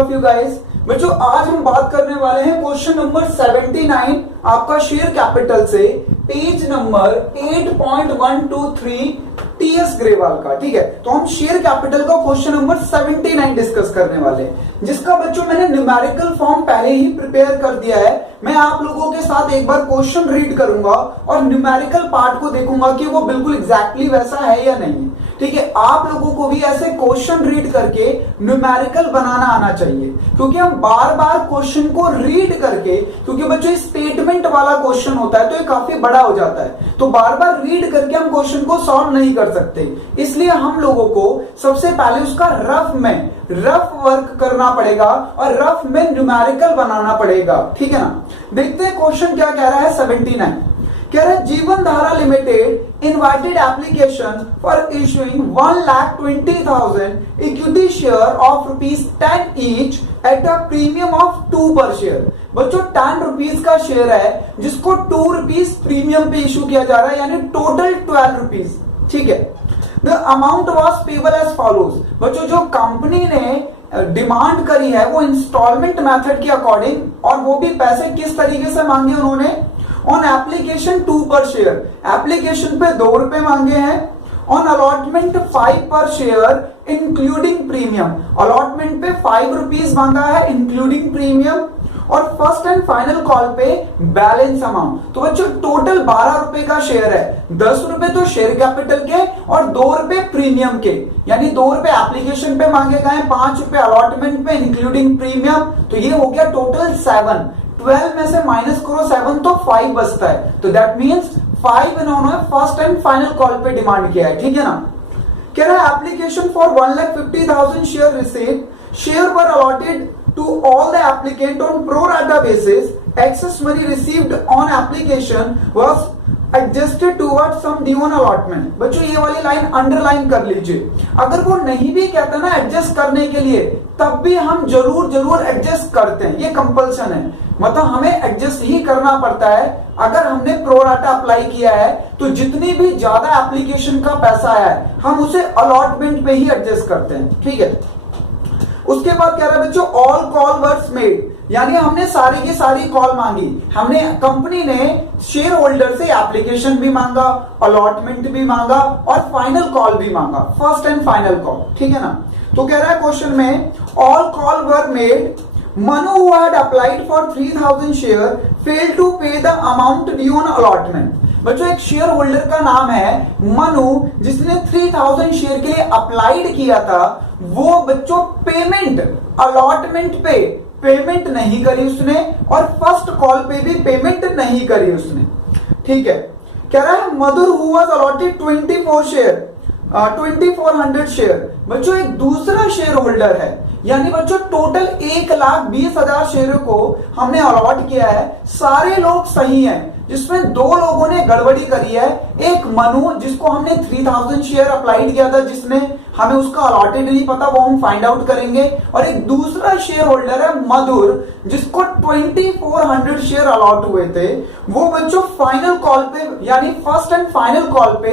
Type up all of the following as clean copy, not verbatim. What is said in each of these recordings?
Of you guys. बच्चों आज हम बात करने वाले हैं क्वेश्चन नंबर 79 आपका शेयर कैपिटल से पेज नंबर 8.123 टीएस ग्रेवाल का। ठीक है, तो हम शेयर कैपिटल का क्वेश्चन नंबर 79 डिस्कस करने वाले हैं, जिसका बच्चों मैंने न्यूमेरिकल फॉर्म पहले ही प्रिपेयर कर दिया है। मैं आप लोगों के साथ एक बार क्वेश्चन रीड करूंगा और न्यूमेरिकल पार्ट को देखूंगा कि वो बिल्कुल एग्जैक्टली वैसा है या नहीं। ठीक है, आप लोगों को भी ऐसे क्वेश्चन रीड करके न्यूमेरिकल बनाना आना चाहिए, क्योंकि हम बार बार क्वेश्चन को रीड करके, क्योंकि बच्चों स्टेटमेंट वाला क्वेश्चन होता है तो ये काफी बड़ा हो जाता है, तो बार बार रीड करके हम क्वेश्चन को सॉल्व नहीं कर सकते। इसलिए हम लोगों को सबसे पहले उसका रफ वर्क करना पड़ेगा और रफ में न्यूमेरिकल बनाना पड़ेगा। ठीक है ना, देखते हैं क्वेश्चन क्या कह रहा है। 79 कह रहा है जीवन धारा limited invited application for issuing 1,20,000 equity share of ₹10 each at a premium of 2 पर शेयर। बच्चों 10 रुपीज का शेयर है जिसको 2 रुपीज प्रीमियम पे इशू किया जा रहा है, यानी टोटल 12 रुपीज। ठीक है, the amount was payable as follows. बच्चों जो कंपनी ने डिमांड करी है वो इंस्टॉलमेंट मेथड के अकॉर्डिंग, और वो भी पैसे किस तरीके से मांगे उन्होंने। ऑन एप्लीकेशन 2 पर शेयर, एप्लीकेशन पे 2 रुपए मांगे हैं। ऑन अलॉटमेंट 5 पर शेयर इंक्लूडिंग प्रीमियम, अलॉटमेंट पे 5 रुपीज मांगा है इंक्लूडिंग प्रीमियम। और फर्स्ट एंड फाइनल कॉल पे बैलेंस अमाउंट। तो बच्चों टोटल 12 रुपए का शेयर है, 10 रुपए तो शेयर कैपिटल के और 2 रुपए प्रीमियम के, यानी 2 रुपए एप्लीकेशन पे मांगे गए, 5 रुपए अलॉटमेंट पे इंक्लूडिंग प्रीमियम। तो ये हो गया टोटल 7। 12 में से माइनस करो 7 तो 5 बचता है, तो दैट मीन्स 5 इन्होंने फर्स्ट एंड फाइनल कॉल पे डिमांड किया है। ठीक है ना, कह रहा है application for 1,50,000 share receive, share were allotted to all the applicant on pro rata basis. Excess money received on application was adjusted towards some given allotment. बच्चों ये वाली लाइन अंडरलाइन कर लीजिए। अगर वो नहीं भी कहता ना एडजस्ट करने के लिए, तब भी हम जरूर एडजस्ट करते हैं, ये कंपल्सन है। मतलब हमें एडजस्ट ही करना पड़ता है। अगर हमने प्रो राटा अप्लाई किया है तो जितनी भी ज्यादा एप्लीकेशन का पैसा है हम उसे अलॉटमेंट पे ही एडजस्ट करते हैं। ठीक है, उसके बाद कह रहा है बच्चों ऑल कॉल वर्स मेड, यानी हमने सारी की सारी कॉल मांगी। हमने कंपनी ने शेयर होल्डर से एप्लीकेशन भी मांगा, अलॉटमेंट भी मांगा और फाइनल कॉल भी मांगा, फर्स्ट एंड फाइनल कॉल। ठीक है ना, तो कह रहा है क्वेश्चन में all call were made, Manu who had applied for 3,000 share failed to pay the amount due on allotment. बच्चों एक शेयर होल्डर का नाम है मनु, जिसने 3,000 शेयर के लिए अप्लाइड किया था, वो बच्चों पेमेंट अलॉटमेंट पे पेमेंट नहीं करी उसने और फर्स्ट कॉल पे भी पेमेंट नहीं करी उसने। ठीक है, कह रहा है Madhur who was allotted 24 share 2,400 share. बच्चों एक दूसरा शेयर होल्डर है, यानी बच्चों टोटल 1,20,000 शेयरों को हमने अलॉट किया है। सारे लोग सही हैं, जिसमें 2 लोगों ने गड़बड़ी करी है। एक मनु जिसको हमने 3,000 शेयर अप्लाइड किया था, जिसने हमें उसका अलॉटेड नहीं पता, वो हम फाइंड आउट करेंगे। और एक दूसरा शेयर होल्डर है मधुर, जिसको 2,400 शेयर अलॉट हुए थे। वो बच्चों फाइनल कॉल पे, यानी फर्स्ट एंड फाइनल कॉल पे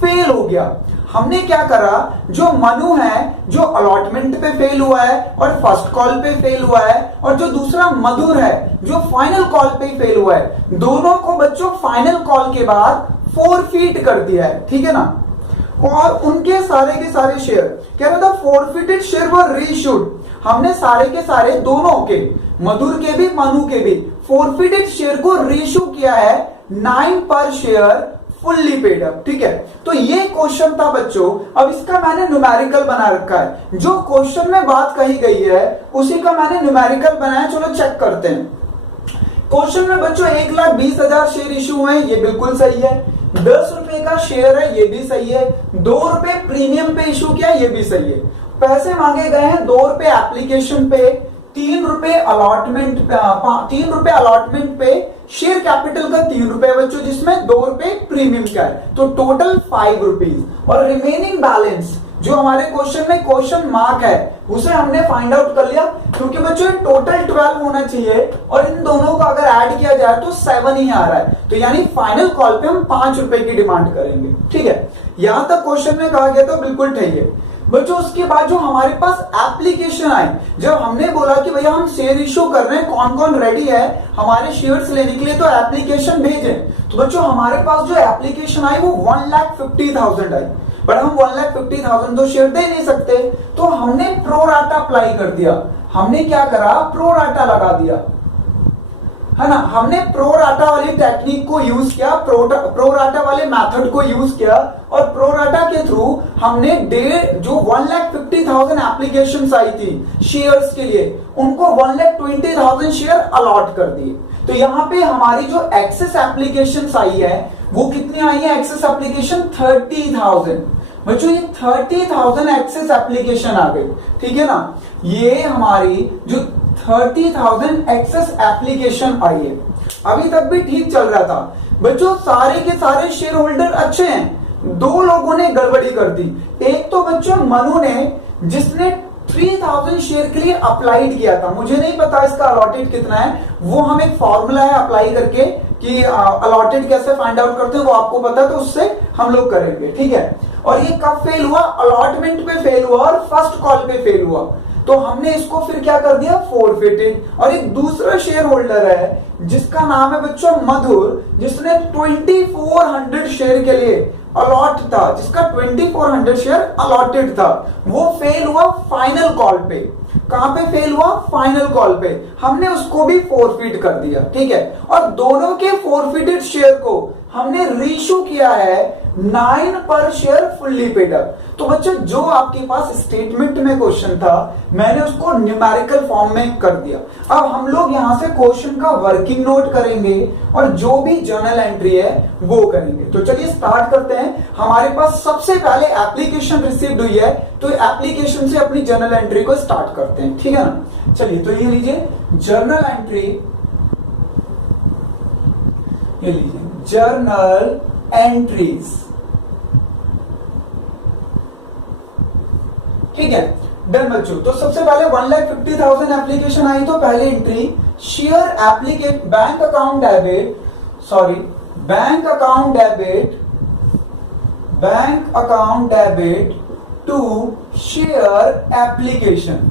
फेल हो गया। हमने क्या करा, जो मनु है जो अलॉटमेंट पे फेल हुआ है और फर्स्ट कॉल पे फेल हुआ है, और जो दूसरा मधुर है जो फाइनल कॉल पे फेल हुआ है, दोनों को बच्चों फाइनल कॉल के बाद फोरफीट कर दिया है। ठीक है ना, और उनके सारे के सारे शेयर, कह रहा था फोरफिटेड शेयर वर रीइश्यूड। हमने सारे के सारे दोनों के, मधुर के भी मनु के भी, फोरफिटेड शेयर को रीइश्यू किया है 9 पर शेयर फुल्ली पेड अप। ठीक है, तो ये क्वेश्चन था बच्चों। अब इसका मैंने न्यूमेरिकल बना रखा है, जो क्वेश्चन में बात कही गई है उसी का मैंने न्यूमेरिकल बनाया। चलो चेक करते हैं। क्वेश्चन में बच्चों 1,20,000 शेयर इशू हुए, ये बिल्कुल सही है। 10 रुपए का शेयर है, ये भी सही है। 2 रुपए प्रीमियम पे इशू किया, ये भी सही है। पैसे मांगे गए हैं 2 रुपए एप्लीकेशन पे, 3 रुपए अलॉटमेंट पे, शेयर कैपिटल का 3 रुपए बच्चों, जिसमें 2 रुपए प्रीमियम का है, तो टोटल 5 रुपीज। और रिमेनिंग बैलेंस जो हमारे क्वेश्चन में क्वेश्चन मार्क है उसे हमने फाइंड आउट कर लिया, क्योंकि बच्चों टोटल 12 होना चाहिए और इन दोनों को अगर ऐड किया जाए तो 7 ही आ रहा है, तो यानी फाइनल कॉल पे हम 5 रुपए की डिमांड करेंगे। ठीक है, यहां तक क्वेश्चन में कहा गया तो बिल्कुल ठीक है। बच्चों उसके बाद जो हमारे पास एप्लीकेशन आए, जब हमने बोला कि भैया हम शेयर इशू कर रहे हैं, कौन कौन रेडी है हमारे शेयर्स लेने के लिए, तो एप्लीकेशन भेजें। तो बच्चों हमारे पास जो एप्लीकेशन आई वो 1,50,000 आई, पर हम 1,50,000 तो शेयर दे नहीं सकते, तो हमने प्रो राटा अप्लाई कर दिया। हमने क्या करा, प्रो राटा लगा दिया, है ना। हमने प्रो राटा वाली टेक्निक को यूज किया, प्रो राटा वाले मेथड को यूज किया, और प्रो राटा के थ्रू हमने जो 1,50,000 एप्लीकेशंस आई थी शेयर्स के लिए, उनको 1,20,000 शेयर अलॉट कर दिए। तो यहाँ पे हमारी जो एक्सेस एप्लीकेशंस आई है वो कितनी आई है, एक्सेस एप्लीकेशन 30,000। बच्चों ये 30,000 एक्सेस एप्लीकेशन आ गई, ठीक है ना। ये हमारी जो 30,000 एक्सेस एप्लीकेशन आई है, अभी तक भी ठीक चल रहा था। बच्चों सारे के सारे शेयर होल्डर अच्छे हैं, दो लोगों ने गड़बड़ी कर दी। एक तो बच्चों मनु ने, जिसने 3,000 शेयर के लिए अप्लाइड किया था, मुझे नहीं पता इसका अलॉटेड कितना है, वो हम एक फॉर्मूला है अप्लाई करके कि अलॉटेड कैसे फाइंड आउट करते हैं वो आपको पता है, तो उससे हम लोग करेंगे, ठीक है। और ये कब फेल हुआ, अलॉटमेंट पे फेल हुआ और फर्स्ट कॉल पे फेल हुआ, तो हमने इसको फिर क्या कर दिया, फोरफिटेड। और एक दूसरा शेयर होल्डर है जिसका नाम है बच्चों मधुर, जिसने 2400 शेयर के लिए अलॉट था, जिसका 2400 शेयर अलॉटेड था, वो फेल हुआ फाइनल कॉल पे। कहां पे फेल हुआ, फाइनल कॉल पे। हमने उसको भी फोरफिट कर दिया, ठीक है। और दोनों के फोरफिटेड शेयर को हमने रीइश्यू किया है 9 पर शेयर फुल्ली पेड अप। तो बच्चों जो आपके पास स्टेटमेंट में क्वेश्चन था, मैंने उसको न्यूमेरिकल फॉर्म में कर दिया। अब हम लोग यहां से क्वेश्चन का वर्किंग नोट करेंगे और जो भी जर्नल एंट्री है वो करेंगे। तो चलिए स्टार्ट करते हैं। हमारे पास सबसे पहले एप्लीकेशन रिसीव्ड हुई है, तो एप्लीकेशन से अपनी जर्नल एंट्री को स्टार्ट करते हैं, ठीक है ना। चलिए तो ये लीजिए जर्नल एंट्री, ये लीजिए जर्नल एंट्रीज, ठीक है, डन बच्चों। तो सबसे पहले 1,50,000 एप्लीकेशन आई, तो पहले entry share application bank account debit, bank account debit to share application,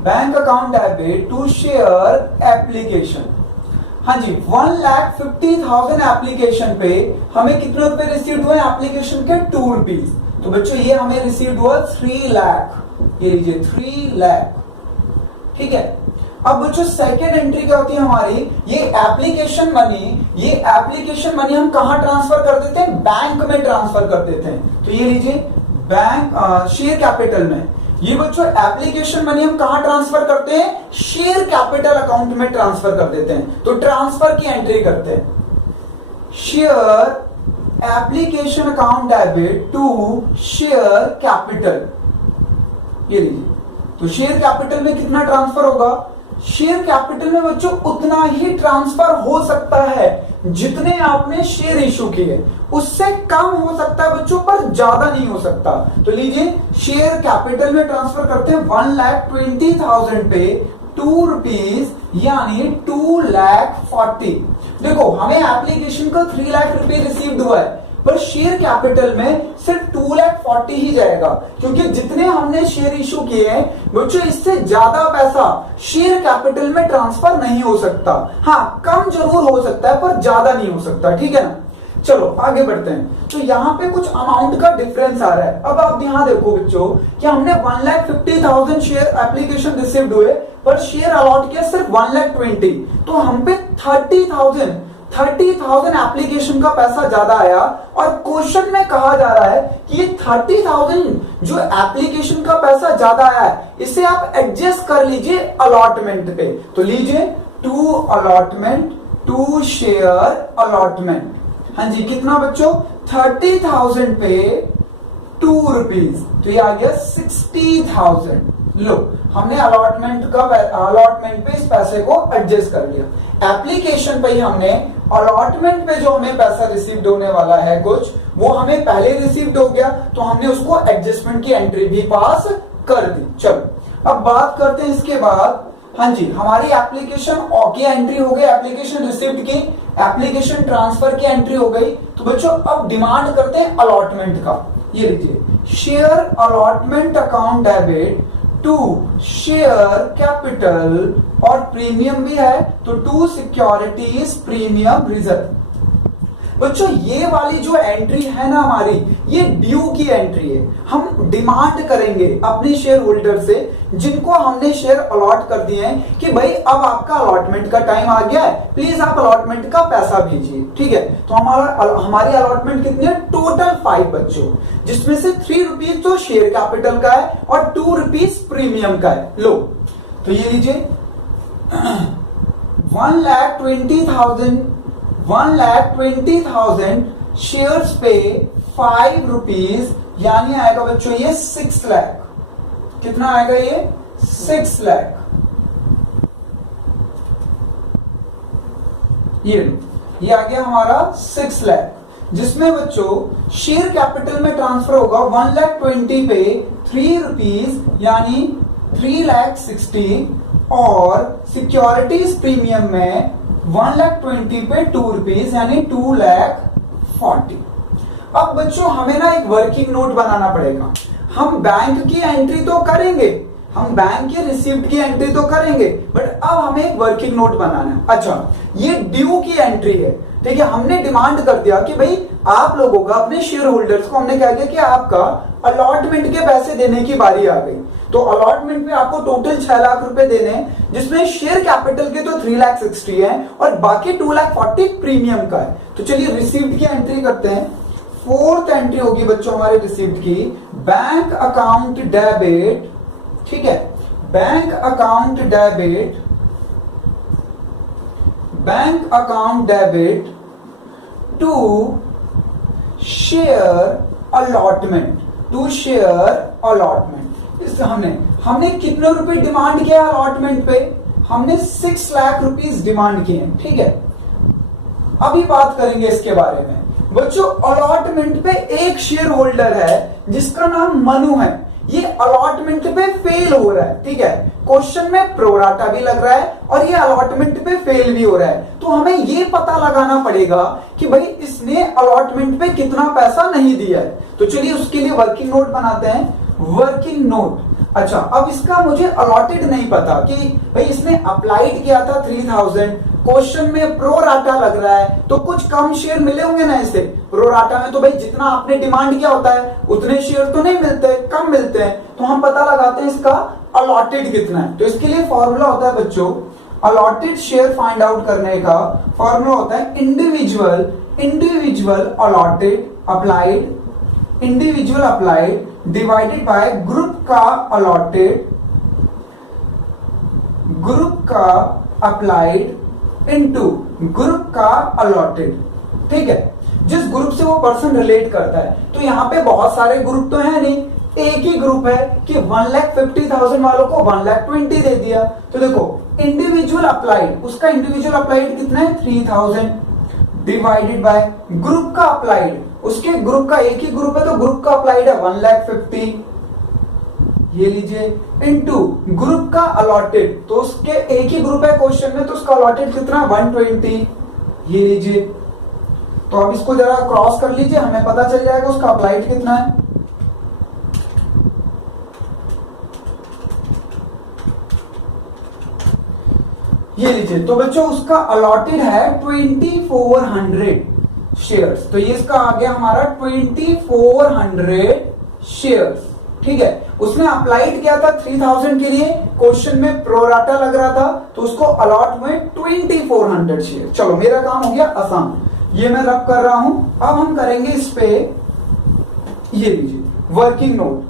bank account debit to share application. हाँ जी, 1,50,000 एप्लीकेशन पे हमें कितने रुपए रिसीव हुए एप्लीकेशन के, 2 रुपीज। तो बच्चों ये हमें रिसीव हुआ 3 लाख, ये लीजिए 3 लाख, ठीक है। अब बच्चों सेकेंड एंट्री क्या होती है हमारी, ये एप्लीकेशन मनी हम कहां ट्रांसफर कर देते हैं, बैंक में ट्रांसफर कर देते हैं। तो ये लीजिए बैंक शेयर कैपिटल में, ये बच्चों एप्लीकेशन मनी हम कहां ट्रांसफर करते हैं, शेयर कैपिटल अकाउंट में ट्रांसफर कर देते हैं। तो ट्रांसफर की एंट्री करते हैं, share application account debit to share capital, ये लीजिए। तो शेयर कैपिटल में कितना ट्रांसफर होगा, शेयर कैपिटल में बच्चों उतना ही ट्रांसफर हो सकता है जितने आपने शेयर इशू किए, उससे कम हो सकता है बच्चों, पर ज्यादा नहीं हो सकता। तो लीजिए शेयर कैपिटल में ट्रांसफर करते हैं 1,20,000 पे 2 रुपीज, यानी 2,40,000। देखो हमें एप्लीकेशन का 3 लाख रुपए रिसीव्ड हुआ है, पर शेयर कैपिटल में सिर्फ 2,40,000 ही जाएगा, क्योंकि जितने हमने शेयर इशू किए हैं बच्चों, इससे ज्यादा पैसा शेयर कैपिटल में ट्रांसफर नहीं हो सकता। हाँ कम जरूर हो सकता है, पर ज्यादा नहीं हो सकता, ठीक है ना। चलो आगे बढ़ते हैं। तो यहाँ पे कुछ अमाउंट का डिफरेंस आ रहा है। अब आप यहाँ देखो बच्चों कि हमने 1,50,000 शेयर एप्लीकेशन रिसीव्ड हुए, पर शेयर अलॉट किया सिर्फ 1,20,000, तो हम पे 30,000 एप्लीकेशन का पैसा ज्यादा आया। और क्वेश्चन में कहा जा रहा है कि ये 30,000 जो एप्लीकेशन का पैसा ज्यादा आया है, इसे आप एडजस्ट कर लीजिए अलॉटमेंट पे। तो लीजिए to allotment, to share allotment. हाँ जी, कितना बच्चों, 30,000 पे 2 रुपीज, तो ये आ गया 60,000। लो हमने अलॉटमेंट पे इस पैसे को एडजस्ट कर लिया। एप्लीकेशन पे ही हमने अलॉटमेंट पे जो हमें पैसा रिसीव्ड होने वाला है कुछ, वो हमें पहले रिसीव्ड हो गया, तो हमने उसको एडजस्टमेंट की एंट्री भी पास कर दी। चलो अब बात करते हैं इसके बाद। हाँ जी, हमारी एप्लीकेशन की एंट्री हो गई, एप्लीकेशन रिसीव्ड की, एप्लीकेशन ट्रांसफर की एंट्री हो गई। तो बच्चों अब डिमांड करते हैं अलॉटमेंट का। ये लीजिए share allotment account debit to share capital, और प्रीमियम भी है तो टू सिक्योरिटीज प्रीमियम रिजर्व। बच्चों ये वाली जो एंट्री है ना हमारी, ये ड्यू की एंट्री है। हम डिमांड करेंगे अपने शेयर होल्डर से, जिनको हमने शेयर अलॉट कर दिए हैं, कि भाई अब आपका अलॉटमेंट का टाइम आ गया है, प्लीज आप अलॉटमेंट का पैसा भेजिए। ठीक है, तो हमारी अलॉटमेंट कितनी है? टोटल 5 बच्चों, जिसमें से 3 रुपीज तो शेयर कैपिटल का है और 2 रुपीज प्रीमियम का है। लो तो ये लीजिए 1,20,000 शेयर्स पे 5 रुपीज, यानी आएगा बच्चों ये 6 लाख। कितना आएगा ये? 6 लाख। ये आ गया हमारा 6 लाख, जिसमें बच्चों शेयर कैपिटल में ट्रांसफर होगा 1,20,000 पे 3 रुपीज, यानी 3,60,000, और सिक्योरिटीज प्रीमियम में 1,20,000 पे 2 रुपीज, यानी 2,40,000। अब बच्चों हमें ना एक वर्किंग नोट बनाना पड़ेगा। हम बैंक की एंट्री तो करेंगे, हम बैंक के रिसीप्ट की एंट्री तो करेंगे, बट अब हमें एक वर्किंग नोट बनाना है। अच्छा, ये ड्यू की एंट्री है। ठीक है, हमने डिमांड कर दिया कि भाई आप लोगों का, अपने शेयर होल्डर्स को हमने कह दिया कि आपका अलॉटमेंट के पैसे देने की बारी आ गई। तो अलॉटमेंट में आपको टोटल 6 लाख रुपए देने हैं, जिसमें शेयर कैपिटल के तो 3,60,000 है और बाकी 2,40,000 प्रीमियम का है। तो चलिए रिसीप्ट की एंट्री करते हैं। 4th एंट्री होगी बच्चों हमारे रिसीप्ट की, बैंक अकाउंट डेबिट। ठीक है, bank account debit, bank account debit to share allotment, to share allotment. इस हमने कितने रुपए डिमांड किया अलॉटमेंट पे? हमने 6 लाख रुपीस डिमांड किए। ठीक है, अभी बात करेंगे इसके बारे में। बच्चों अलॉटमेंट पे एक शेयर होल्डर है जिसका नाम मनु है, ये अलॉटमेंट पे फेल हो रहा है। ठीक है, क्वेश्चन में प्रोराटा भी लग रहा है और ये अलॉटमेंट पे फेल भी हो रहा है। तो हमें ये पता लगाना पड़ेगा कि भाई इसने अलॉटमेंट पे कितना पैसा नहीं दिया है। तो चलिए उसके लिए वर्किंग नोट बनाते हैं। वर्किंग नोट, अच्छा अब इसका मुझे अलॉटेड नहीं पता कि भाई इसने अप्लाइड किया था 3,000, क्वेश्चन में प्रोराटा लग रहा है तो कुछ कम शेयर मिले होंगे ना इसे। प्रोराटा में तो भाई जितना आपने डिमांड किया होता है उतने शेयर तो नहीं मिलते, कम मिलते हैं। तो हम पता लगाते हैं इसका अलॉटेड कितना है। तो इसके लिए फॉर्मूला होता है बच्चों, अलॉटेड शेयर फाइंड आउट करने का फॉर्मूला होता है individual allotted applied, individual applied divided by group का अलॉटेड, ग्रुप का अप्लाइड इनटू ग्रुप का अलॉटेड। ठीक है, जिस ग्रुप से वो पर्सन रिलेट करता है। तो यहाँ पे बहुत सारे ग्रुप तो है नहीं, एक ही ग्रुप है कि 1,50,000 वालों को 1,20,000 दे दिया। तो देखो इंडिविजुअल अप्लाइड, उसका इंडिविजुअल अप्लाइड कितना है? 3,000 डिवाइडेड बाय ग्रुप का अप्लाइड, उसके ग्रुप का एक ही ग्रुप है तो ग्रुप का अप्लाइड है 1,50,000, ये लीजिए, इनटू ग्रुप का अलॉटेड, तो उसके एक ही ग्रुप है क्वेश्चन में तो उसका अलॉटेड कितना? 120, ये लीजिए। तो अब इसको जरा क्रॉस कर लीजिए, हमें पता चल जाएगा उसका अप्लाइड कितना है। ये लीजिए, तो बच्चों उसका अलॉटेड है 2,400 शेयर्स। तो ये इसका आ गया हमारा 2,400 शेयर्स। ठीक है, उसने अप्लाइड किया था 3,000 के लिए, क्वेश्चन में प्रोराटा लग रहा था तो उसको अलॉट हुए 2,400 शेयर। चलो मेरा काम हो गया आसान, ये मैं रब कर रहा हूं। अब हम करेंगे इस पे, ये लीजिए वर्किंग नोट।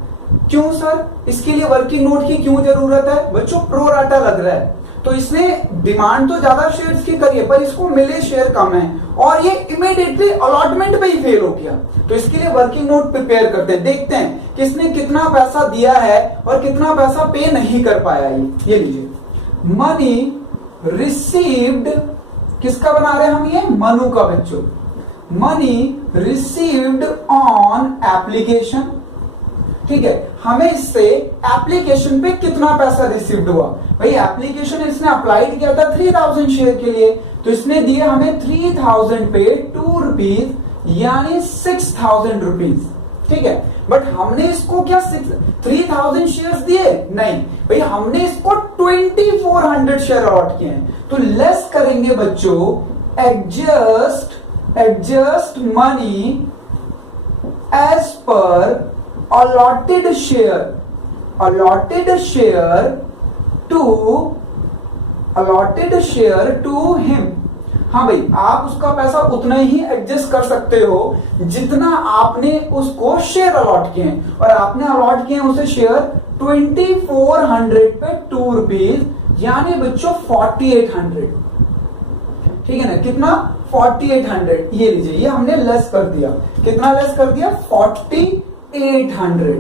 क्यों सर इसके लिए वर्किंग नोट की क्यों जरूरत है? बच्चों प्रोराटा लग रहा है तो इसने डिमांड तो ज्यादा शेयर्स की करी है पर इसको मिले शेयर कम है और ये इमीडिएटली अलॉटमेंट पे ही फेल हो गया। तो इसके लिए वर्किंग नोट प्रिपेयर करते हैं, देखते हैं किसने कितना पैसा दिया है और कितना पैसा पे नहीं कर पाया। ये लीजिए, मनी रिसीव्ड, किसका बना रहे हैं हम? ये मनु का बच्चों। Money received on application. ठीक है, हमें इससे एप्लीकेशन पे कितना पैसा रिसीव्ड हुआ? भाई एप्लीकेशन इसने अप्लाइड किया था 3,000 शेयर के लिए तो इसने दिया हमें 3,000 पे 2 रुपीज, यानी 6,000 रुपीज। ठीक है। बट हमने इसको क्या 3000 शेयर्स दिए? नहीं भाई, हमने इसको 2400 शेयर अलॉट किए हैं। तो लेस करेंगे बच्चों, adjust money as per allotted share to him। हाँ भाई, आप उसका पैसा उतना ही एडजस्ट कर सकते हो जितना आपने उसको शेयर अलॉट किए हैं, और आपने अलॉट किए हैं उसे शेयर 2400 पे 2 रुपीज, यानी बच्चों 4800। ठीक है ना, कितना? 4800। ये लीजिए, ये हमने लेस कर दिया। कितना लेस कर दिया? 4800।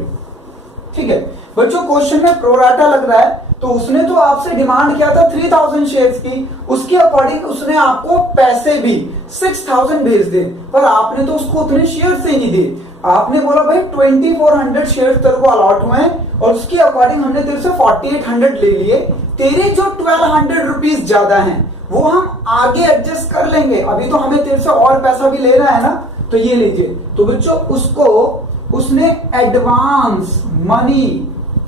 ठीक है बच्चों, क्वेश्चन में प्रोराटा लग रहा है, तो उसने तो आपसे डिमांड किया था 3000 शेयर्स की, उसके अकॉर्डिंग उसने आपको पैसे भी 6000 भेज दे, पर आपने तो उसको उतने शेयर से नहीं दिए। आपने बोला भाई 2400 शेयर तेरे को अलॉट हुए हैं, और उसके अकॉर्डिंग हमने तेरे से 4800 ले लिए। तेरे जो 1200 रुपीज ज्यादा हैं वो हम आगे एडजस्ट कर लेंगे, अभी तो हमें तेरे से और पैसा भी लेना है ना। तो ये लीजिए, तो बच्चों उसने एडवांस मनी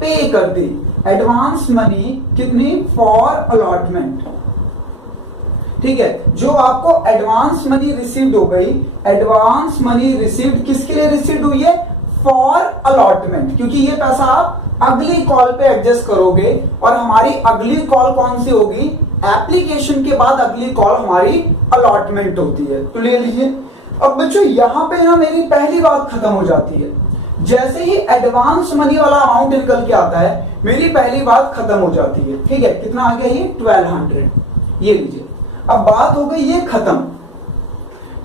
पे कर दी। एडवांस मनी कितनी? For allotment. ठीक है, जो आपको एडवांस मनी रिसीव्ड हो गई, एडवांस मनी रिसीव्ड किसके लिए रिसीव्ड हुई है? फॉर अलॉटमेंट, क्योंकि ये पैसा आप अगली कॉल पे एडजस्ट करोगे, और हमारी अगली कॉल कौन सी होगी? एप्लीकेशन के बाद अगली कॉल हमारी अलॉटमेंट होती है। तो ले लीजिए। अब बच्चों यहां पे ना मेरी पहली बात खत्म हो जाती है। जैसे ही एडवांस मनी वाला अमाउंट निकल के आता है, मेरी पहली बात खत्म हो जाती है। ठीक है, कितना आ गया? ये 1200। ये लीजिए, अब बात हो गई ये खत्म।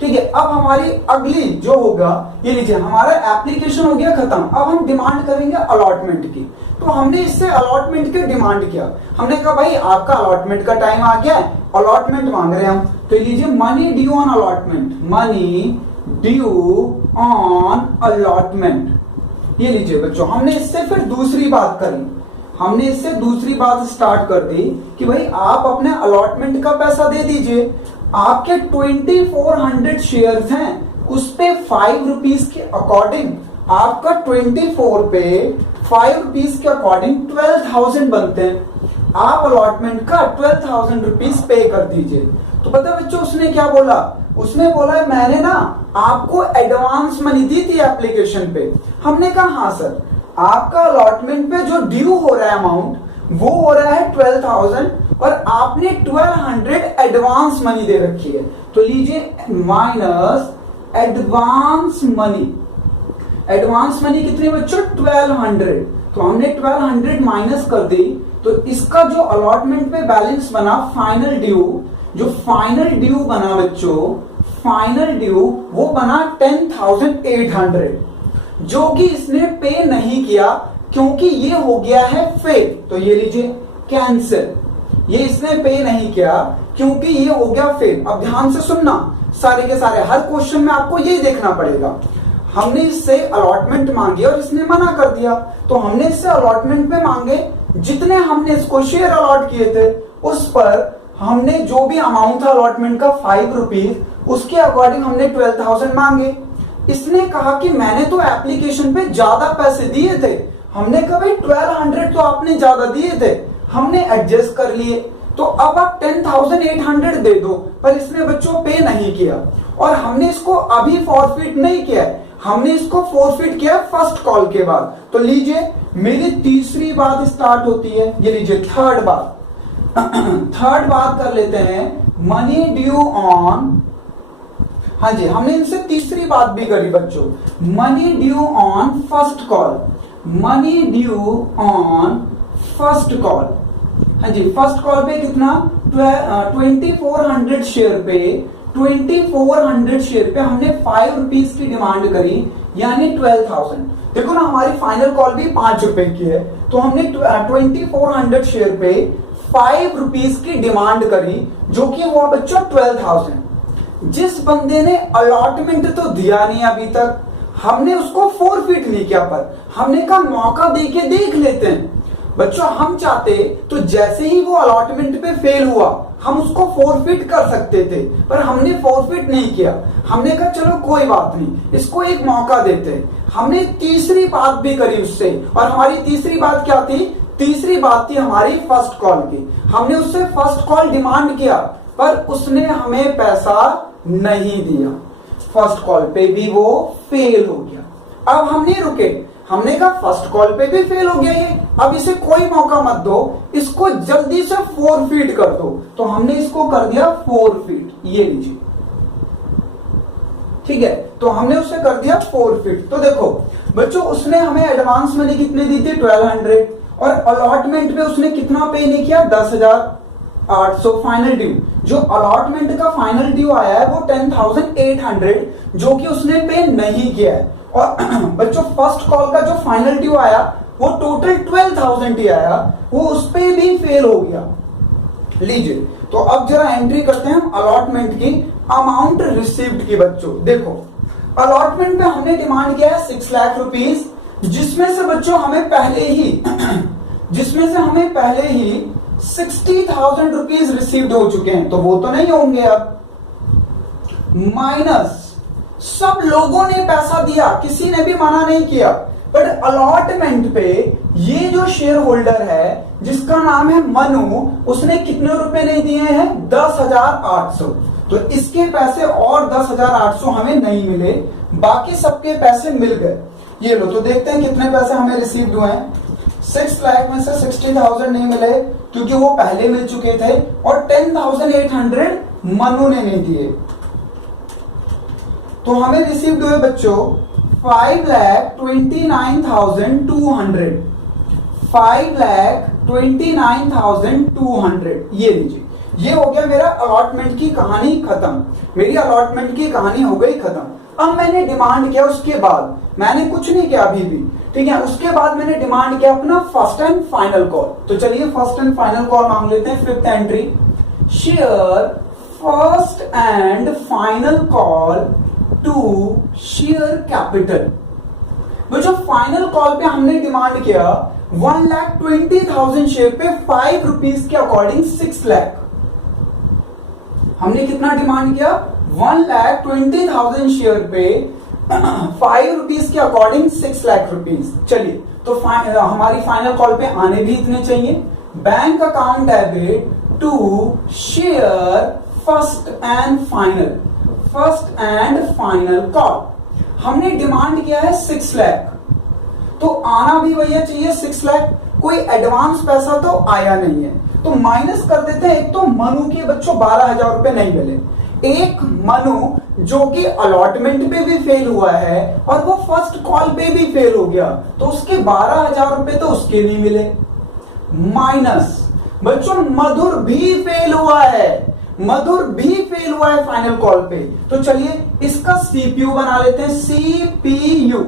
ठीक है, अब हमारी अगली जो होगा, ये लीजिए, हमारा एप्लीकेशन हो गया खत्म। अब हम डिमांड करेंगे अलॉटमेंट की। तो हमने इससे अलॉटमेंट की डिमांड किया। हमने कहा भाई आपका अलॉटमेंट का टाइम आ गया है, अलॉटमेंट मांग रहे हैं हम। तो लीजिए, money due on allotment, money due on allotment. ये लीजिए बच्चों, हमने इससे फिर दूसरी बात करी। हमने इससे दूसरी बात स्टार्ट कर दी कि भाई आप अपने अलॉटमेंट का पैसा दे दीजिए। आपके 2400 शेयर्स हैं, उस पे 5 रुपीज के अकॉर्डिंग आपका 24 पे 5 रुपीज के अकॉर्डिंग 12,000 बनते हैं। आप अलॉटमेंट का 12,000 रुपीज पे कर दीजिए। तो पता बच्चों उसने क्या बोला? उसने बोला मैंने ना आपको एडवांस मनी दी थी एप्लीकेशन पे। हमने कहा हाँ सर, आपका अलॉटमेंट पे जो ड्यू हो रहा है अमाउंट वो हो रहा है 12,000, और आपने 1200 एडवांस मनी दे रखी है। तो लीजिए, minus advance money. Advance money कितनी बच्चों? 1200। तो हमने 1200 माइनस कर दी, तो इसका जो अलॉटमेंट पे बैलेंस बना फाइनल ड्यू, जो फाइनल ड्यू बना बच्चों, फाइनल ड्यू वो बना 10,800, जो कि इसने पे नहीं किया क्योंकि ये हो गया है फेल। तो ये लीजिए, कैंसिल। ये इसने पे नहीं किया क्योंकि ये हो गया फेल। अब ध्यान से सुनना, सारे के सारे हर क्वेश्चन में आपको ये देखना पड़ेगा। हमने इससे अलॉटमेंट मांगी और इसने मना कर दिया, तो हमने इससे अलॉटमेंट पे मांगे, जितने हमने इसको शेयर अलॉट किए थे उस पर हमने जो भी अमाउंट था अलॉटमेंट का 5 रुपीज, उसके अकॉर्डिंग हमने 12,000 मांगे। इसने कहा कि मैंने तो एप्लीकेशन पे ज्यादा पैसे दिए थे। हमने कहा भाई 1200 तो आपने ज्यादा दिए थे, हमने एडजस्ट कर लिए, तो अब आप 10,800 दे दो। पर इसने बच्चों पे नहीं किया, और हमने इसको अभी फॉरफिट नहीं किया है, हमने इसको फॉरफिट किया फर्स्ट कॉल के बाद। तो लीजिए, मेरी तीसरी बात स्टार्ट होती है। ये लीजिए, थर्ड बात। थर्ड बात कर लेते हैं, मनी ड्यू ऑन। हाँ जी, हमने इनसे तीसरी बात भी करी बच्चों, money due on first call. Money due on first call. हाँ जी, फर्स्ट कॉल पे कितना? 2400 शेयर पे, 2400 शेयर पे हमने 5 रुपीज की डिमांड करी, यानी 12,000। देखो ना, हमारी फाइनल कॉल भी 5 रुपए की है, तो हमने 2400 शेयर पे 5 रुपीज की डिमांड करी, जो कि हुआ बच्चों 12,000। जिस बंदे ने अलॉटमेंट तो दिया नहीं अभी तक, हमने उसको फॉरफिट नहीं किया, पर हमने कहा मौका देके देख लेते हैं। बच्चों हम चाहते तो जैसे ही वो अलॉटमेंट पे फेल हुआ हम उसको फॉरफिट कर सकते थे, पर हमने फॉरफिट नहीं किया। हमने कहा चलो कोई बात नहीं, इसको एक मौका देते हैं। हमने तीसरी बात भी करी उससे, और हमारी तीसरी बात क्या थी? तीसरी बात थी हमारी फर्स्ट कॉल की। हमने उससे फर्स्ट कॉल डिमांड किया, पर उसने हमें पैसा नहीं दिया, फर्स्ट कॉल पे भी वो फेल हो गया। अब हम नहीं रुके, हमने कहा फर्स्ट कॉल पे भी फेल हो गया ये, अब इसे कोई मौका मत दो, इसको जल्दी से फोरफीट कर दो। तो हमने इसको कर दिया फोरफीट, ये लीजिए, ठीक है। तो हमने उसे कर दिया फोरफीट। तो देखो बच्चों, उसने हमें एडवांस मनी कितने दी थी? 1200, और अलॉटमेंट पे उसने कितना पे नहीं किया? 10,800 फाइनल ड्यू। जो अलॉटमेंट का फाइनल ड्यू आया है वो 10,800, जो कि उसने पे नहीं किया है। और बच्चों फर्स्ट कॉल का जो फाइनल ड्यू आया वो टोटल 12,000 ही आया, वो उस पे भी फेल हो गया। लीजिए, तो अब जरा एंट्री करते हैं हम अलॉटमेंट की, अमाउंट रिसीव्ड की। बच्चों देखो, अलॉटमेंट पे हमने डिमांड किया है 6 लाख रुपीज, जिसमें से बच्चों हमें पहले ही 60,000 रुपीज रिसीव्ड हो चुके हैं, तो वो तो नहीं होंगे अब, माइनस सब लोगों ने पैसा दिया, किसी ने भी मना नहीं किया, बट अलॉटमेंट पे ये जो शेयर होल्डर है जिसका नाम है मनु, उसने कितने रुपए नहीं दिए हैं? 10,800। तो इसके पैसे और 10,800 हमें नहीं मिले, बाकी सबके पैसे मिल गए। ये लो, तो देखते हैं कितने पैसे हमें रिसीव हुए हैं। 6 लाख में से 60,000 नहीं मिले क्योंकि वो पहले मिल चुके थे, और 10,800 मनु ने नहीं दिए। तो हमें रिसीव हुए बच्चों 5,29,200, 5,29,200। ये लीजिए, ये हो गया मेरा अलॉटमेंट की कहानी खत्म, मेरी अलॉटमेंट की कहानी हो गई खत्म। अब मैंने डिमांड किया, उसके बाद मैंने कुछ नहीं किया अभी भी, ठीक है। उसके बाद मैंने डिमांड किया अपना फर्स्ट एंड फाइनल कॉल। तो चलिए फर्स्ट एंड फाइनल कॉल मांग लेते हैं। 5th entry, share first and final call to share capital. जो फाइनल कॉल पे हमने डिमांड किया 1,20,000 शेयर पे 5 रुपीज के अकॉर्डिंग 6 लाख। हमने कितना डिमांड किया? 1,20,000 शेयर पे 5 रुपीज के अकॉर्डिंग 6 लाख रुपीज। चलिए, तो हमारी फाइनल कॉल पे आने भी इतने चाहिए। Bank account debit to share first and final call. हमने डिमांड किया है 6 लाख, तो आना भी भैया चाहिए 6 लाख। कोई एडवांस पैसा तो आया नहीं है, तो माइनस कर देते हैं। एक तो मनु के बच्चों 12,000 रुपए नहीं मिले, एक मनु जो कि अलॉटमेंट पे भी फेल हुआ है और वो फर्स्ट कॉल पे भी फेल हो गया, तो उसके 12,000 रुपए तो उसके नहीं मिले। माइनस बच्चों मधुर भी फेल हुआ है, फाइनल कॉल पे। तो चलिए इसका सीपीयू बना लेते हैं, सीपीयू।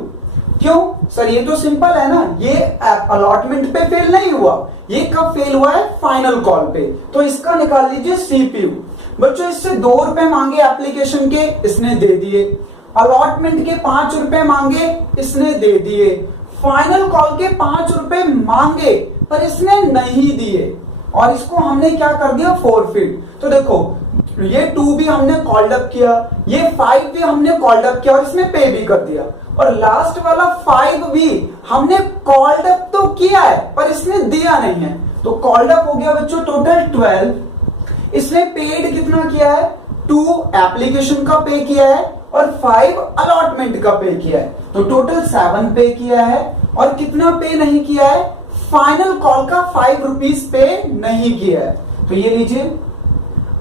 क्यों सर? ये तो सिंपल है ना, ये अलॉटमेंट पे फेल नहीं हुआ, ये कब फेल हुआ है? फाइनल कॉल पे। तो इसका निकाल लीजिए सीपीयू। बच्चों इससे 2 रुपए मांगे एप्लीकेशन के, इसने दे दिए। अलॉटमेंट के 5 रुपए मांगे, इसने दे दिए। फाइनल कॉल के 5 रुपए मांगे पर इसने नहीं दिए, और इसको हमने क्या कर दिया? फोरफिट। तो देखो ये 2 भी हमने कॉल्ड अप किया, ये 5 भी हमने कॉल्ड अप किया और इसमें पे भी कर दिया, और लास्ट वाला 5 भी हमने कॉल्ड अप तो किया है पर इसने दिया नहीं है। तो कॉल्ड अप हो गया बच्चों टोटल 12। इसने पेड कितना किया है? 2 एप्लीकेशन का पे किया है और 5 अलॉटमेंट का पे किया है, तो टोटल 7 पे किया है। और कितना पे नहीं किया है? फाइनल कॉल का 5 रुपीज पे नहीं किया है। तो ये लीजिए।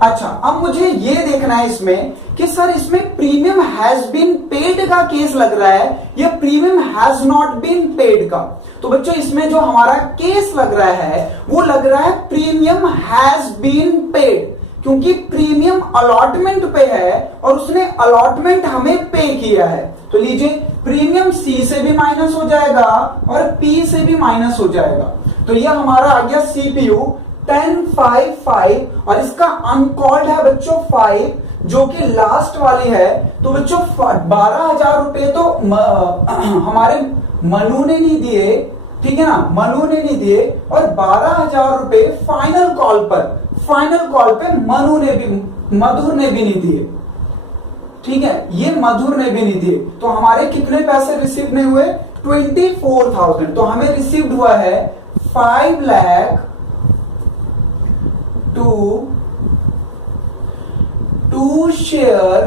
अच्छा, अब मुझे ये देखना है इसमें कि सर इसमें प्रीमियम हैज बीन पेड का केस लग रहा है या premium has not been paid का। तो बच्चों इसमें जो हमारा केस लग रहा है वो लग रहा है प्रीमियम हैज बीन पेड, क्योंकि प्रीमियम अलॉटमेंट पे है और उसने अलॉटमेंट हमें पे किया है। तो लीजिए, प्रीमियम सी से भी माइनस हो जाएगा और पी से भी माइनस हो जाएगा। तो यह हमारा आ गया सीपीयू 10,5,5, और इसका अनकॉल्ड है बच्चों 5, जो कि लास्ट वाली है। तो बच्चों 12,000 रुपए तो हमारे मनु ने नहीं दिए, ठीक है ना, मनु ने नहीं दिए, और 12,000 रुपए फाइनल कॉल पे मधुर ने भी नहीं दिए, ठीक है, ये मधुर ने भी नहीं दिए, तो हमारे कितने पैसे रिसीव नहीं हुए? 24,000। तो हमें रिसीव्ड हुआ है 5 लाख टू शेयर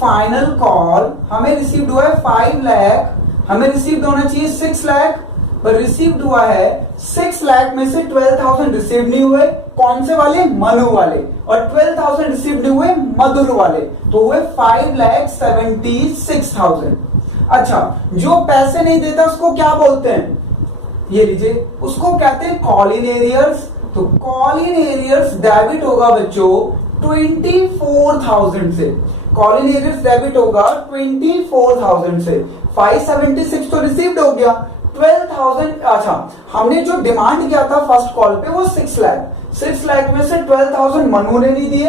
फाइनल कॉल। हमें रिसीव्ड हुआ है 5 लाख, हमें रिसीव्ड होना चाहिए 6 लाख, पर रिसीव्ड हुआ है 6 लाख में से 12,000 रिसीव नहीं हुए। कौन से वाले? मनु वाले। और 12,000 रिसीव नहीं हुए मधुर वाले, तो हुए 5,76,000। अच्छा, जो पैसे नहीं देता उसको क्या बोलते हैं? ये लीजिए, उसको कहते हैं कॉल इन एरियर्स। तो कॉल इन एरियर्स डेबिट होगा बच्चों 24,000 से। कॉल इन एरियर्स डेबिट होगा 24,000 से। 576 तो रिसीव्ड हो गया, 12,000। अच्छा, हमने जो डिमांड किया था फर्स्ट कॉल पे वो 6 लाख। 6 लाख में से 12,000 मनु ने नहीं दिए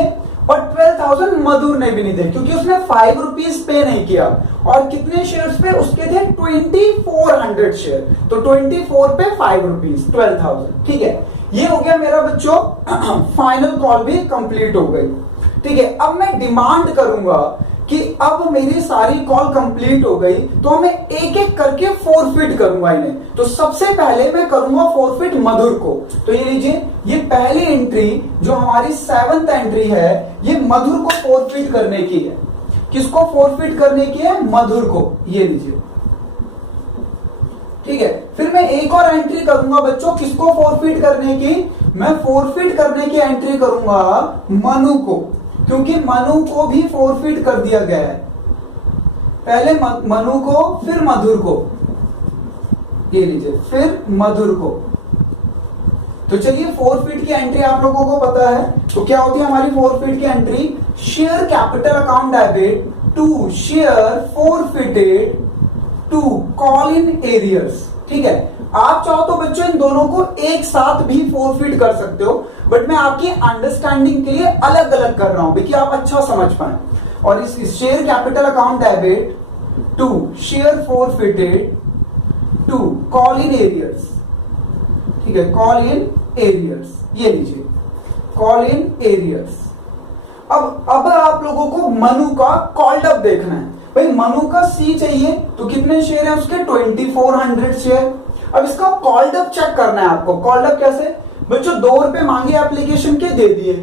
और 12,000 मधुर ने भी नहीं दिए, क्योंकि उसने 5 रुपीज पे नहीं किया। और कितने शेयर्स पे? उसके थे 2400 शेयर, तो 24 पे 5 रुपीज, 12,000। ठीक है, ये हो गया मेरा बच्चों फाइनल कॉल भी कंप्लीट हो गई। ठीक है, अब मैं डिमांड करूंगा कि अब मेरी सारी कॉल कंप्लीट हो गई, तो मैं एक एक करके फोरफिट करूंगा इन्हें। तो सबसे पहले मैं करूंगा फोरफिट मधुर को। तो ये लीजिए, ये पहली एंट्री जो हमारी 7th एंट्री है, ये मधुर को फोरफिट करने की है। किसको फोरफिट करने की है? मधुर को। ये लीजिए, ठीक है। फिर मैं एक और एंट्री करूंगा बच्चों, किसको फोरफिट करने की? मैं फोरफिट करने की एंट्री करूंगा मनु को, क्योंकि मनु को भी फोरफिट कर दिया गया है। पहले मनु को, फिर मधुर को। ये लीजिए, फिर मधुर को। तो चलिए, फोरफिट की एंट्री आप लोगों को पता है, तो क्या होती है हमारी फोरफिट की एंट्री? Share capital account debit to share forfeited to call in arrears. ठीक है, आप चाहो तो बच्चों इन दोनों को एक साथ भी फोरफिट कर सकते हो, बट मैं आपकी अंडरस्टैंडिंग के लिए अलग अलग कर रहा हूं कि आप अच्छा समझ पाए। और इस share capital account debit to share forfeited to call in arrears. ठीक है, कॉल इन एरियर्स। ये लीजिए, कॉल इन एरियर्स। अब आप लोगों को मनु का कॉल्ड अप देखना है। भाई मनु का सी चाहिए, तो कितने शेयर है उसके? 2400 शेयर। अब इसका कॉल्ड अप चेक करना है आपको। कॉल्ड अप कैसे? बच्चों 2 रुपए मांगे एप्लीकेशन के, दे दिए।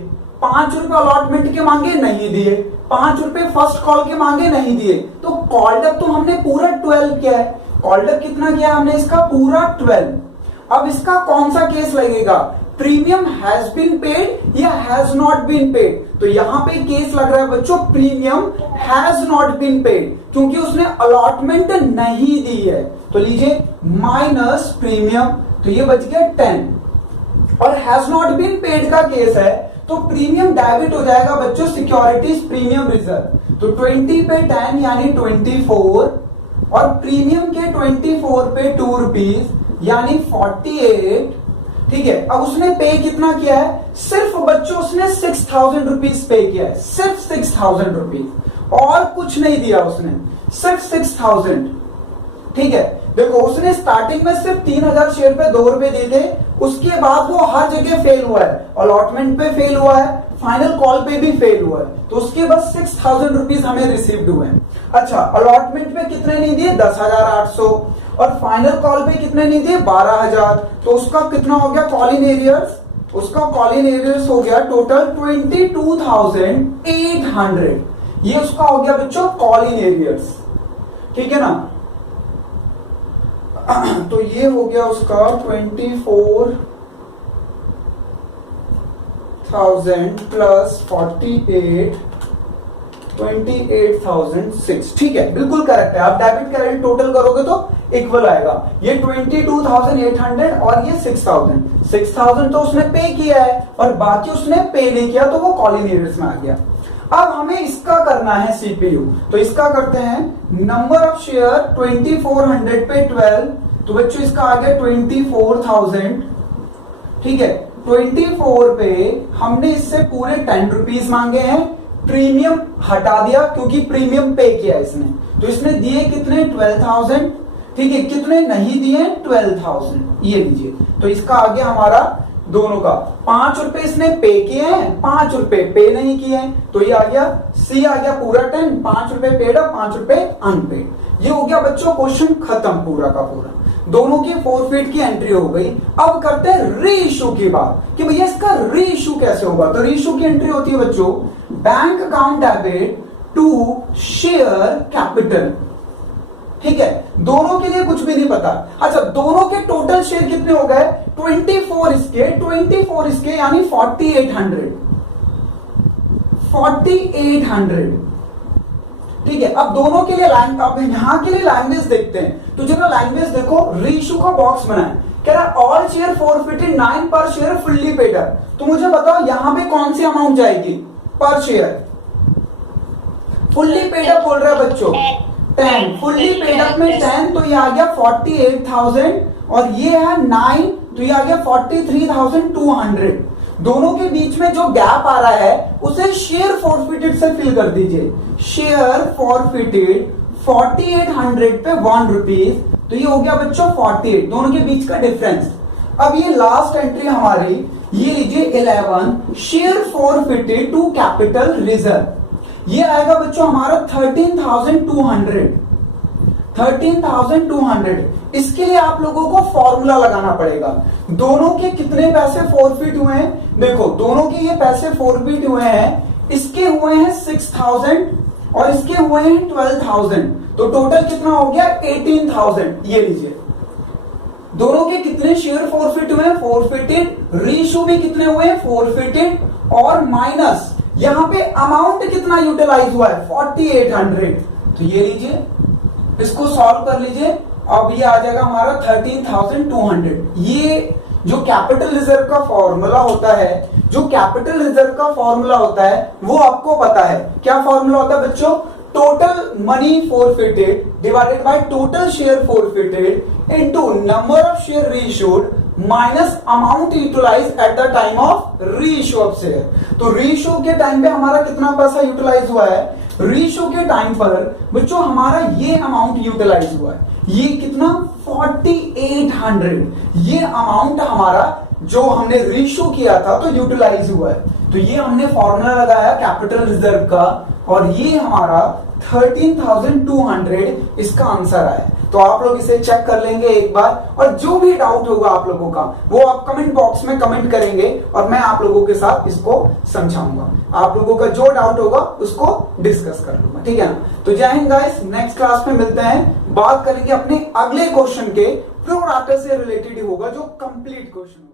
5 रुपए अलॉटमेंट के मांगे, नहीं दिए। 5 रुपए फर्स्ट कॉल के मांगे, नहीं दिए। तो कॉल्ड अप तो हमने पूरा 12 किया है। कॉल्ड अप कितना किया हमने? इसका पूरा 12। अब इसका कौन सा केस लगेगा? प्रीमियम हैज बीन पेड या हैज नॉट बीन पेड? तो यहां पे केस लग रहा है बच्चों premium has not been paid, क्योंकि उसने अलॉटमेंट नहीं दी है। तो लीजिए माइनस प्रीमियम, तो ये बच गया 10। और हैज नॉट बीन पेड का केस है, तो प्रीमियम डेबिट हो जाएगा बच्चों सिक्योरिटीज प्रीमियम रिजर्व। तो 20 पे 10 यानी 24, और प्रीमियम के 24 पे 2 रुपीज यानी 48। ठीक है, अब उसने पे कितना किया है? सिर्फ बच्चों उसने 6,000 रुपीज पे किया है, सिर्फ 6,000 रुपीज, और कुछ नहीं दिया उसने, सिर्फ 6,000। ठीक है, देखो उसने स्टार्टिंग में सिर्फ 3,000 शेयर पे 2 रुपए दिए थे, उसके बाद वो हर जगह फेल हुआ है। अलॉटमेंट पे फेल हुआ है, फाइनल कॉल पे भी फेल हुआ है, तो उसके बाद 6,000 रुपीज हमें रिसीव्ड हुए हैं। अच्छा, अलॉटमेंट पे कितने नहीं दिए? 10,800, और फाइनल कॉल पे कितने नहीं दिए? 12,000। तो उसका कितना हो गया कॉल इन एरियर्स? उसका कॉल इन एरियर्स हो गया टोटल 22,800। ये उसका हो गया बच्चों कॉल इन एरियर्स। ठीक है ना? तो ये हो गया उसका 24,000 प्लस 48, 28,006। ठीक है, बिल्कुल करेक्ट है। आप डेबिट क्रेडिट टोटल करोगे तो इक्वल आएगा। ये 22,800 और ये 6,000 तो उसने पे किया है, और बाकी उसने पे नहीं किया, तो वो कॉल इन एरियर्स में आ गया। अब हमें इसका करना है सीपीयू, तो इसका करते हैं नंबर ऑफ शेयर 2400 पे 12, तो बच्चों इसका आ गया 24,000। ठीक है, 24 पे हमने इससे पूरे 10 रुपीज मांगे हैं, प्रीमियम हटा दिया क्योंकि प्रीमियम पे किया इसने, तो इसने दिए कितने? 12,000। ठीक है, कितने नहीं दिए? 12,000। ये लीजिए, तो इसका आ गया हमारा दोनों का। 5 रुपए इसने पे किए हैं, 5 रुपए पे नहीं किए हैं, तो ये आ गया सी आ गया पूरा 10, 5 रुपए पेड और 5 रुपए अनपेड। ये हो गया बच्चों क्वेश्चन खत्म पूरा का पूरा। दोनों की फोरफिट की एंट्री हो गई। अब करते हैं री इशू की बात कि भैया इसका री इशू कैसे होगा। तो री इशू की एंट्री होती है बच्चों bank account debit to share capital. ठीक है, दोनों के लिए कुछ भी नहीं पता। अच्छा, दोनों के टोटल शेयर कितने हो गए 24 इसके यानी 4800। ठीक है, अब दोनों के लिए अब यहां के लिए लैंग्वेज देखते हैं। तो जरा लैंग्वेज देखो, रीशू का बॉक्स बनाए, कह रहा ऑल शेयर फॉरफिटेड 9 पर शेयर फुल्ली पेड अप। तो मुझे बताओ यहां पे कौन सी अमाउंट जाएगी पर शेयर। फुल्ली पेड अप बोल रहा है बच्चों 10, फुल्ली पेड अप में 10, तो ये आ गया 48,000 और ये है 9, तो ये आ गया 43,200। दोनों के बीच में जो गैप आ रहा है उसे शेयर फॉरफिटेड से फिल कर दीजिए। शेयर फॉरफिटेड 4800 पे 1 रुपीज, तो ये हो गया बच्चों 48, दोनों के बीच का डिफरेंस। अब ये लास्ट एंट्री हमारी, ये लीजिए 11 share forfeited to capital reserve. ये आएगा बच्चों हमारा 13,200। इसके लिए आप लोगों को फॉर्मूला लगाना पड़ेगा। दोनों के कितने पैसे फॉरफिट हुए हैं, देखो दोनों के ये पैसे फॉरफिट हुए हैं, इसके हुए हैं 6,000 और इसके हुए हैं 12,000, तो टोटल कितना हो गया 18,000। ये लीजिए दोनों के कितने शेयर फॉरफिट हुए हैं, फॉरफिटेड, रीइश्यू भी कितने हुए हैं फॉरफिटेड, और माइनस यहां पे अमाउंट कितना यूटिलाइज हुआ है 4800। तो ये लीजिए, इसको सॉल्व कर लीजिए, अब ये आ जाएगा हमारा 13,200। ये जो कैपिटल रिजर्व का फॉर्मूला होता है, जो कैपिटल रिजर्व का फॉर्मूला होता है वो आपको पता है। क्या फॉर्मूला होता है बच्चों, total money forfeited divided by total share forfeited into number of share reissued minus amount utilise at the time of reissue of share. तो रीइश्यू के टाइम पे हमारा कितना पैसा यूटिलाइज हुआ है, रीइश्यू के टाइम पर बच्चों हमारा ये अमाउंट यूटिलाइज हुआ है, ये कितना 4800। ये अमाउंट हमारा जो हमने रीइश्यू किया था तो यूटिलाइज हुआ है। तो ये हमने फॉर्मूला लगाया कैपिटल रिजर्व का और ये हमारा 13,200 इसका आंसर आया। तो आप लोग इसे चेक कर लेंगे एक बार, और जो भी डाउट होगा आप लोगों का वो आप कमेंट बॉक्स में कमेंट करेंगे और मैं आप लोगों के साथ इसको समझाऊंगा। आप लोगों का जो डाउट होगा उसको डिस्कस कर लूंगा, ठीक है ना। तो जय हिंद गाइस, नेक्स्ट क्लास में मिलते हैं, बात करेंगे अपने अगले क्वेश्चन के, प्रो राटा से रिलेटेड होगा जो कंप्लीट क्वेश्चन।